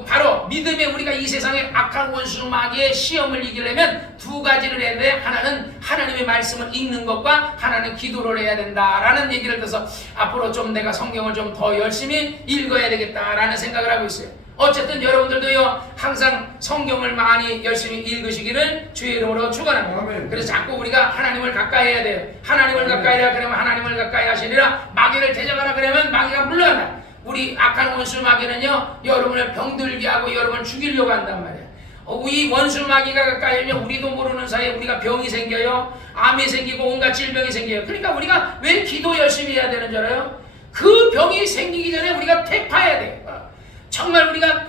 바로 믿음에 우리가 이 세상의 악한 원수 마귀의 시험을 이기려면 두 가지를 해야 돼. 하나는 하나님의 말씀을 읽는 것과 하나는 기도를 해야 된다라는 얘기를 들어서 앞으로 좀 내가 성경을 좀 더 열심히 읽어야 되겠다라는 생각을 하고 있어요. 어쨌든 여러분들도요 항상 성경을 많이 열심히 읽으시기를 주의 이름으로 축원합니다. 아멘. 그래서 자꾸 우리가 하나님을 가까이 해야 돼요. 하나님을 가까이 하라 그러면 하나님을 가까이 하시니라. 마귀를 대적하라 그러면 마귀가 물러간다. 우리 악한 원수 마귀는요 여러분을 병들게 하고 여러분을 죽이려고 한단 말이에요. 이 원수 마귀가 가까이 오면 우리도 모르는 사이에 우리가 병이 생겨요. 암이 생기고 온갖 질병이 생겨요. 그러니까 우리가 왜 기도 열심히 해야 되는 줄 알아요? 그 병이 생기기 전에 우리가 퇴파해야 돼요. 정말 우리가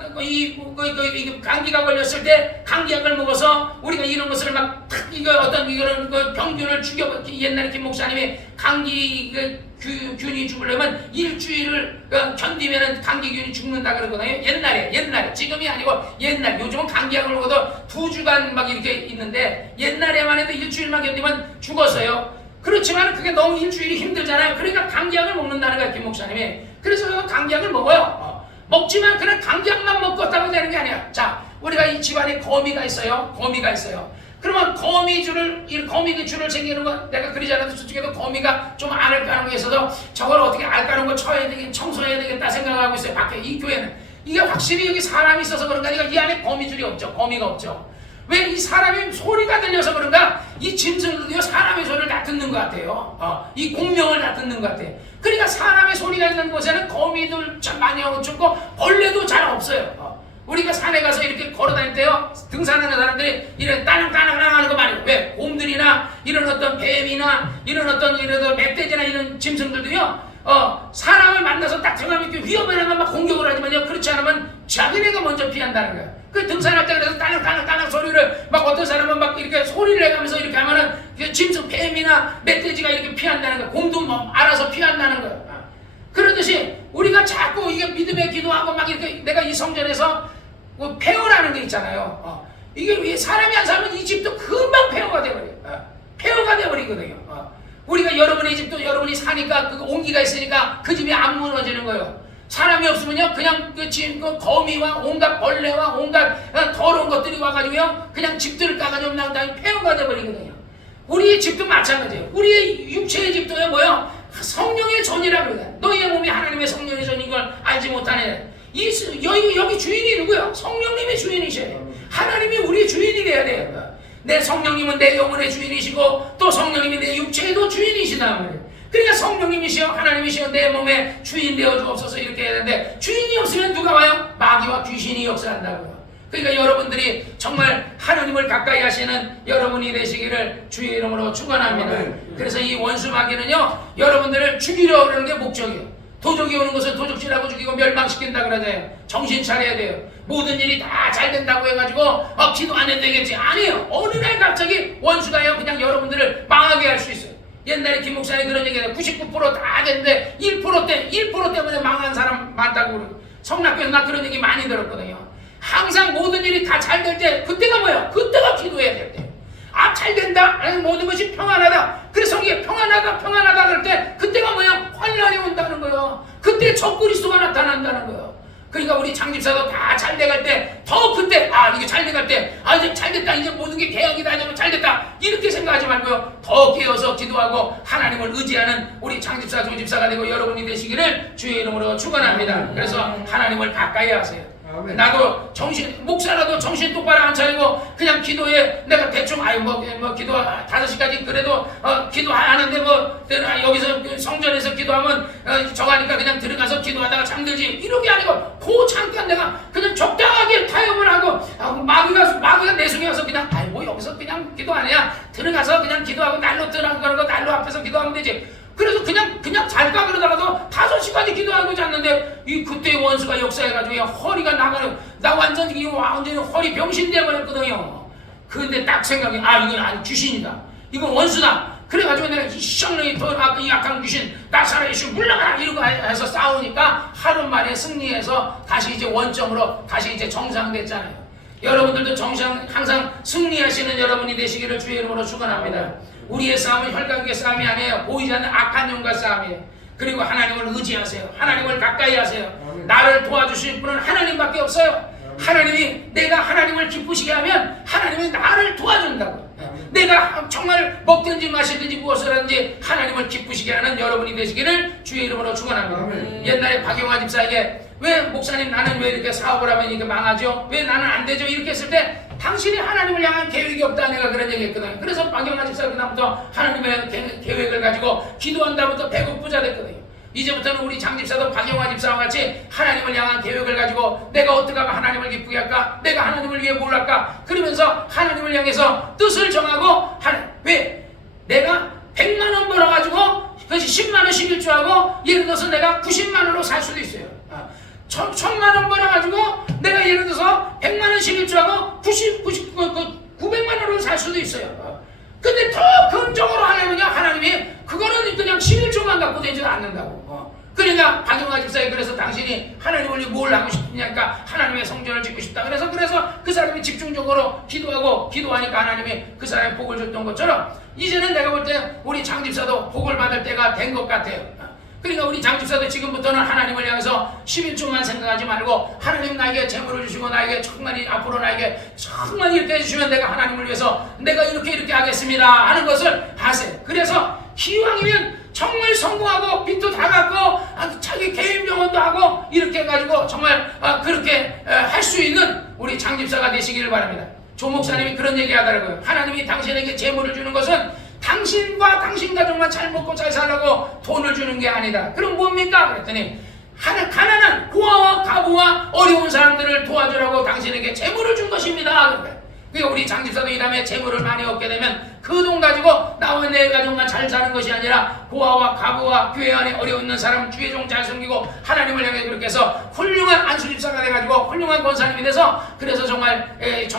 감기가 걸렸을 때 감기약을 먹어서 우리가 이런 것을 막 이런 병균을 죽여. 옛날에 김 목사님이 감기 균이 죽으려면 일주일을 견디면은 감기균이 죽는다 그러거든요. 옛날에 지금이 아니고 옛날. 요즘은 감기약을 먹어도 2주간 막 이렇게 있는데 옛날에만 해도 일주일만 견디면 죽었어요. 그렇지만 그게 너무 일주일이 힘들잖아요. 그러니까 감기약을 먹는다는 거야 김 목사님이. 그래서 감기약을 먹어요. 먹지만 그냥 감기약만 먹었다고 되는 게 아니야. 자, 우리가 이 집안에 거미가 있어요. 그러면 거미줄을 챙기는 건 내가 그러잖아요. 저쪽에도 거미가 좀 알까는 거 있어도 저걸 어떻게 알까는 거 쳐야 되겠다, 청소해야 되겠다 생각하고 있어요. 밖에 이 교회는 이게 확실히 여기 사람이 있어서 그런가. 이 안에 거미줄이 없죠. 거미가 없죠. 왜 이 사람이 소리가 들려서 그런가? 이 짐승들도요 사람의 소리를 다 듣는 것 같아요. 이 공명을 다 듣는 것 같아요. 그러니까 사람의 소리가 있는 곳에는 거미들 참 많이 하고 죽고 벌레도 잘 없어요. 우리가 산에 가서 이렇게 걸어다닐 때요 등산하는 사람들이 이런 따릉따릉 하는 거 많이. 왜? 곰들이나 이런 어떤 뱀이나 이런 어떤 멧돼지나 이런 짐승들도요 사람을 만나서 딱 들어가면 이렇게 위험하면 막 공격을 하지만요 그렇지 않으면 자기네가 먼저 피한다는 거야. 그 등산할 때 그래서 따릉따릉 소리를 막 어떤 사람은 막 이렇게 소리를 내가면서 이렇게 하면은 짐승 뱀이나 멧돼지가 이렇게 피한다는 거야. 곰도 뭐 알아서 피한다는 거야. 그러듯이 우리가 자꾸 이게 믿음의 기도하고 막 이렇게 내가 이 성전에서 뭐 폐허라는 게 있잖아요. 이게 왜 사람이 안 살면 이 집도 금방 폐허가 돼버려요. 폐허가 돼버리거든요. 우리가 여러분의 집도 여러분이 사니까 그 온기가 있으니까 그 집이 안 무너지는 거예요. 사람이 없으면요 그냥 그 거미와 온갖 벌레와 온갖 더러운 것들이 와가지고요 그냥 집들을 까가지고 난 다음에 폐허가 돼버리거든요. 우리의 집도 마찬가지예요. 우리의 육체의 집도요 뭐요? 성령의 전이라고 그래요. 너희의 몸이 하나님의 성령의 전인 걸 알지 못하네. 여기 주인이 누구야? 성령님의 주인이셔요. 하나님이 우리의 주인이 돼야 돼요. 내 성령님은 내 영혼의 주인이시고 또 성령님이 내 육체에도 주인이시다 말이에요. 그러니까 성령님이시여 하나님이시여 내 몸에 주인 되어 주옵소서 이렇게 해야 되는데 주인이 없으면 누가 와요? 마귀와 귀신이 역사한다고요. 그러니까 여러분들이 정말 하나님을 가까이 하시는 여러분이 되시기를 주의 이름으로 축원합니다. 그래서 이 원수 마귀는요 여러분들을 죽이려 그러는 게 목적이에요. 도적이 오는 것은 도적질하고 죽이고 멸망시킨다 그러잖아요. 정신 차려야 돼요. 모든 일이 다 잘 된다고 해가지고 기도 안 해도 되겠지. 아니에요. 어느 날 갑자기 원수가요 그냥 여러분들을 망하게 할 수 있어요. 옛날에 김 목사님 그런 얘기해요. 99%다 됐는데 1% 때문에 망한 사람 많다고 그러고 성락교에서 나 그런 얘기 많이 들었거든요. 항상 모든 일이 다 잘 될 때 그때가 뭐예요? 그때가 기도해야 될 때. 잘 된다. 아니 모든 것이 평안하다. 그래서 이게 평안하다 그럴 때 그때가 뭐야? 환란이 온다는 거예요. 그때 적그리스도가 나타난다는 거예요. 그러니까 우리 장집사도 다 잘 돼갈 때 더 그때 이게 잘 돼갈 때 이제 잘 됐다 이제 모든 게 개혁이다 이제 잘 됐다 이렇게 생각하지 말고요 더 깨어서 기도하고 하나님을 의지하는 우리 장집사 조집사가 되고 여러분이 되시기를 주의 이름으로 축원합니다. 그래서 하나님을 가까이 하세요. 나도 목사라도 정신 똑바로 안 차리고 그냥 기도에 내가 대충 기도 5시까지 그래도 기도하는데 여기서 성전에서 기도하면 저가니까 그냥 들어가서 기도하다가 잠들지 이렇게 아니고 그 잠깐 내가 그냥 적당하게 타협을 하고 마귀가 내 속에 와서 그냥 여기서 그냥 기도 안 해야 들어가서 그냥 기도하고 난로 뜨라고 그러고 난로 앞에서 기도하면 되지. 그래서 그냥 잘까 그러다가도 5시까지 기도하고 잤는데 그때 원수가 역사해가지고 허리가 나 완전히 허리 병신돼 버렸거든요. 그런데 딱 생각이 이건 아니 귀신이다. 이건 원수다. 그래가지고 내가 이 쌍놈이 더 약한 귀신 나 살아계시고 물러가라 이러고 해서 싸우니까 하루 만에 승리해서 다시 이제 원점으로 다시 이제 정상됐잖아요. 여러분들도 항상 승리하시는 여러분이 되시기를 주의 이름으로 축원합니다. 우리의 싸움은 혈각의 싸움이 아니에요. 보이지 않는 악한 영과 싸움이에요. 그리고 하나님을 의지하세요. 하나님을 가까이 하세요. 나를 도와주실 분은 하나님밖에 없어요. 하나님이 내가 하나님을 기쁘시게 하면 하나님이 나를 도와준다고. 내가 정말 먹든지 마시든지 무엇을 하든지 하나님을 기쁘시게 하는 여러분이 되시기를 주의 이름으로 축원합니다. 옛날에 박영화 집사에게 왜 목사님 나는 왜 이렇게 사업을 하면 이게 망하죠? 왜 나는 안 되죠? 이렇게 했을 때 당신이 하나님을 향한 계획이 없다 내가 그런 얘기 했거든요. 그래서 박영화 집사가 그다음부터 하나님의 계획을 가지고 기도한다부터 배고프자 됐거든요. 이제부터는 우리 장집사도 박영화 집사와 같이 하나님을 향한 계획을 가지고 내가 어떻게 하면 하나님을 기쁘게 할까? 내가 하나님을 위해 뭘 할까? 그러면서 하나님을 향해서 뜻을 정하고 왜? 내가 100만 원 벌어가지고 그것이 10만 원 11조하고 예를 들어서 내가 90만 원으로 살 수도 있어요. 1000만 원 벌어가지고 내가 예를 들어서 100만 원 11조하고 900만 원으로 살 수도 있어요. 근데 더 긍정으로 하려면요 하나님이 그거는 그냥 11조만 갖고 되지 않는다고. 그러니까 박영화 집사에 그래서 당신이 하나님을 위해 뭘 하고 싶냐니까 하나님의 성전을 짓고 싶다. 그래서 그 사람이 집중적으로 기도하니까 하나님이 그 사람의 복을 줬던 것처럼 이제는 내가 볼 때 우리 장집사도 복을 받을 때가 된 것 같아요. 그러니까 우리 장집사도 지금부터는 하나님을 향해서 11조만 생각하지 말고 하나님 나에게 재물을 주시고 나에게 앞으로 나에게 정말 이렇게 해주시면 내가 하나님을 위해서 내가 이렇게 하겠습니다 하는 것을 하세요. 그래서 기왕이면 정말 성공하고 빚도 다 갚고 자기 개인 병원도 하고 이렇게 해가지고 정말 그렇게 할 수 있는 우리 장집사가 되시기를 바랍니다. 조 목사님이 그런 얘기 하더라고요. 하나님이 당신에게 재물을 주는 것은 당신과 당신 가족만 잘 먹고 잘 살라고 돈을 주는 게 아니다. 그럼 뭡니까? 그랬더니 가난한 고아와 가부와 어려운 사람들을 도와주라고 당신에게 재물을 준 것입니다. 그러니까 우리 장집사도 이 다음에 재물을 많이 얻게 되면 그 돈 가지고 나와 내 가족만 잘 사는 것이 아니라 고아와 가부와 교회 안에 어려운 있는 사람 주의 종 잘 섬기고 하나님을 향해 그렇게 해서 훌륭한 안수집사가 돼가지고 훌륭한 권사님이 돼서 그래서 정말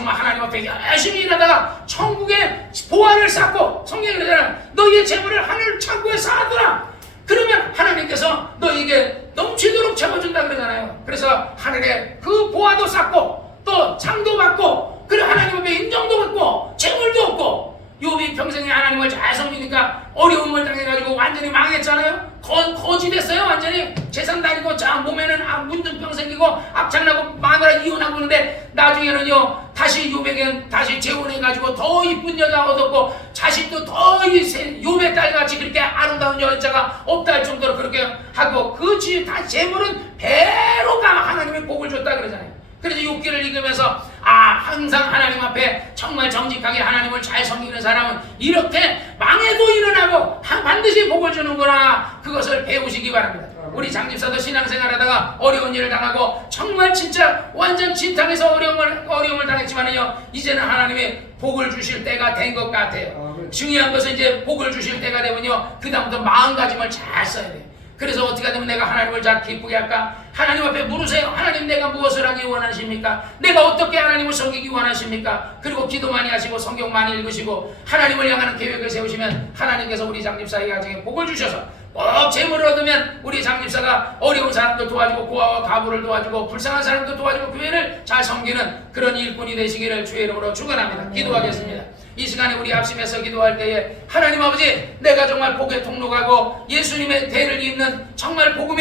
하나님 앞에 열심히 일하다가 천국에 보화를 쌓고 성경이 그러잖아요. 너희의 재물을 하늘 창고에 쌓아두라. 그러면 하나님께서 너희에게 넘치도록 채워준다 그러잖아요. 그래서 하늘에 그 보화도 쌓고 또 창도 받고 그래 하나님 앞에 인정도 없고 재물도 없고 욥이 평생에 하나님을 잘 섬기니까 어려움을 당해가지고 완전히 망했잖아요. 거지 됐어요. 완전히 재산 다니고 자 몸에는 문둥병 생기고 악창나고 마누라 이혼하고 그러는데 나중에는요 다시 욥에겐 다시 재혼해가지고 더 이쁜 여자 얻었고 자식도 더 욥의 딸같이 그렇게 아름다운 여자가 없다 할 정도로 그렇게 하고 그 다 재물은 배로 가 하나님의 복을 줬다 그러잖아요. 그래서 욥기를 읽으면서 항상 하나님 앞에 정말 정직하게 하나님을 잘 섬기는 사람은 이렇게 망해도 일어나고 반드시 복을 주는구나, 그것을 배우시기 바랍니다. 우리 장집사도 신앙생활하다가 어려운 일을 당하고 정말 진짜 완전 진탕에서 어려움을 당했지만요 이제는 하나님의 복을 주실 때가 된 것 같아요. 중요한 것은 이제 복을 주실 때가 되면요 그 다음부터 마음가짐을 잘 써야 돼요. 그래서 어떻게 하면 내가 하나님을 잘 기쁘게 할까? 하나님 앞에 물으세요. 하나님 내가 무엇을 하기 원하십니까? 내가 어떻게 하나님을 섬기기 원하십니까? 그리고 기도 많이 하시고 성경 많이 읽으시고 하나님을 향하는 계획을 세우시면 하나님께서 우리 장집사의 가정에 복을 주셔서 꼭 재물을 얻으면 우리 장집사가 어려운 사람도 도와주고 고아와 가부를 도와주고 불쌍한 사람도 도와주고 교회를 잘 섬기는 그런 일꾼이 되시기를 주의 이름으로 축원합니다. 기도하겠습니다. 이 시간에 우리 합심해서 기도할 때에 하나님 아버지, 내가 정말 복의 통로가고 예수님의 대를 잇는 정말 복음의